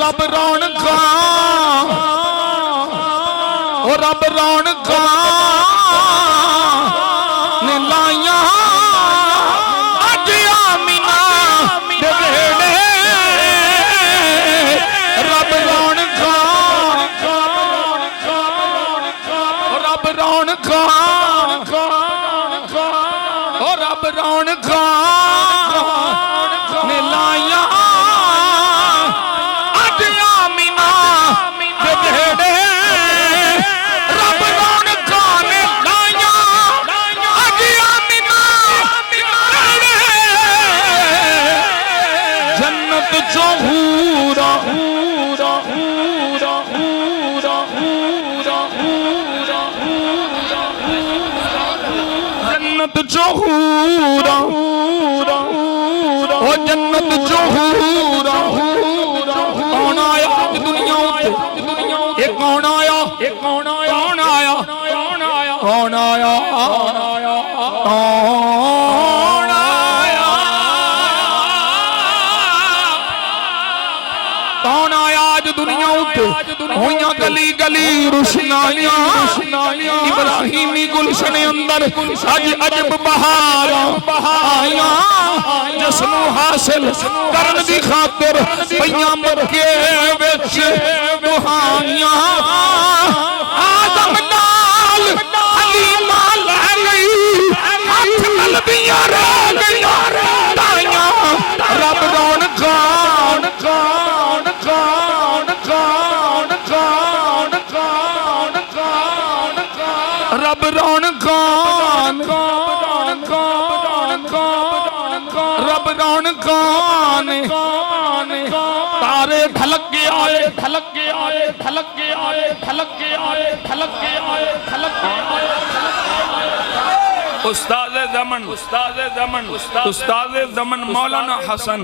रब रौनका ओ रब रौनका ने लाइया अज आमीना दे वेड़े रब रौनका रब रौनका ओ रब रौनका ने लाइया अज आमीना दे वेड़े रब रौनका ने लाइया अज आमीना दे वेड़े जन्नत चो हूरा हूरा हूरा हूरा हूरा हूरा जन्नत चो हूरा हूरा हूरा ओ जन्नत चो हूरा हूरा कौन आया दुनिया ये कौन आया ये कौन आया कौन आया कौन आया कौन आया कौन आया कौन आया आज दुनिया होइया गली गली रुशनाइयां इब्राहिमी गुलशन अंदर अज अजब बहार आया जसनू हासिल करन दी खातिर पईयां मक्के विच दुहाइयां आदम नाल हलीमा लै गई हथ मलदियां रह गईयां ताइयां रब रौनका रब रौनका रब रौनका तारे ढलक के आए ढलक के आए ढलक के आए ढलक के आए ढलक के आए ढलक के आए उस्ताद ज़मन उस्ताद ज़मन मौलाना हसन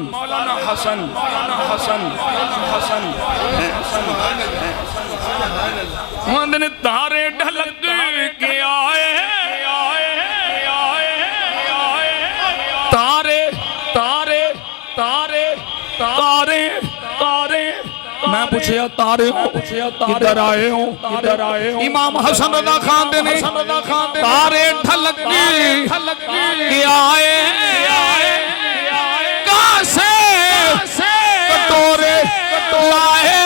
हसन वंदन तारे ढलक के आए तारे तारे तारे तारे तारे मैं पूछया तारे किधर आए हो किधर आए हो इमाम हसन रज़ा खान दे ने तारे ढलक के आए कहां से कटोरे लाए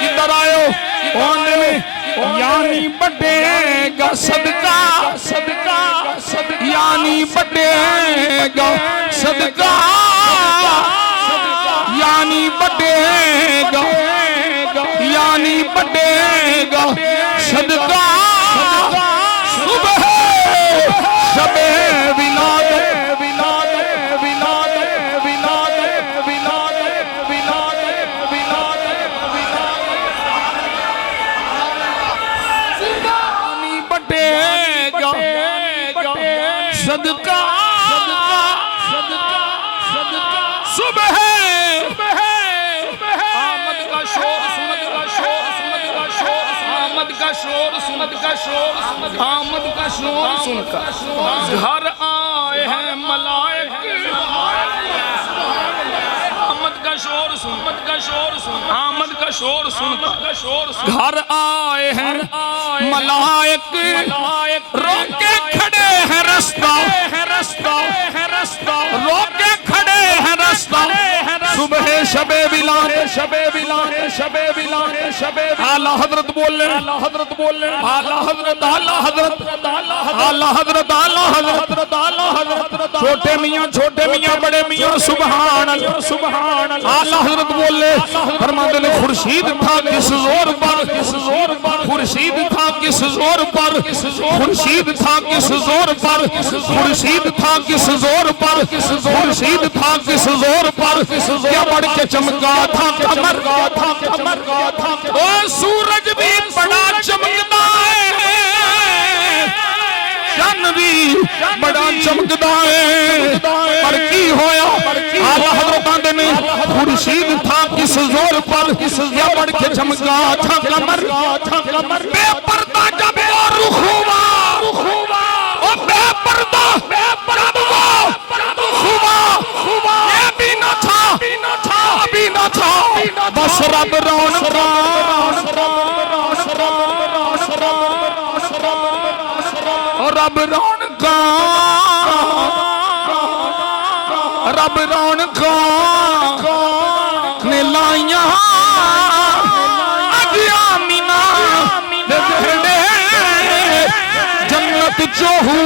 किधर आए हो यानी बढ़ेगा सदका सदका यानी बढ़ेगा सदका यानी बढ़ेगा यानी बढ़ेगा सदका सुबह शबे विलाद विलाद विलाद विलाद विलाद विलाद विलाद यानी बढ़ेगा सदका सुबह आमद का शोर सुमद का शोर सुमद का शोर आमद का शोर सुमद का शोर आमद का शोर सुनकर घर आए हैं मलाइक आमद का शोर सुमद का शोर सुन आमद का शोर सुनकर घर आए हैं मलाइक रोके खड़े हैं रास्ता रोके खड़े हैं रास्ता सुबह शबे बिलाने शबे बिलाने शबे बिलाने शबे आला हजरत बोल रहे आला हजरत बोल रहे आला हजरत आला हजरत आला हजरत आला हजरत आला हजरत छोटे मियां बड़े मियां सुभान अल्लाह आला हजरत बोल रहे फरमाते ने खुर्शीद था किस जोर पर खुर्शीद था किस जोर पर खुर्शीद था किस जोर पर खुर्शीद था किस जोर पर खुर्शीद था किस जोर पर क्या बढ़ के चमका था कमर ओ सूरज भी बड़ा चमकता है चंद भी बड़ा चमकता है पर की होया आला हजरत ने खुर्शीद था किस जोर पर क्या बढ़ के चमका था कमर बेपर्दा जब वो रुख हुआ ओ बेपर्दा जब वो रुख हुआ ये भी न था रब रौनका रब रौनका रब रौनका ने लाइया अज आमीना दे जन्नत चोहू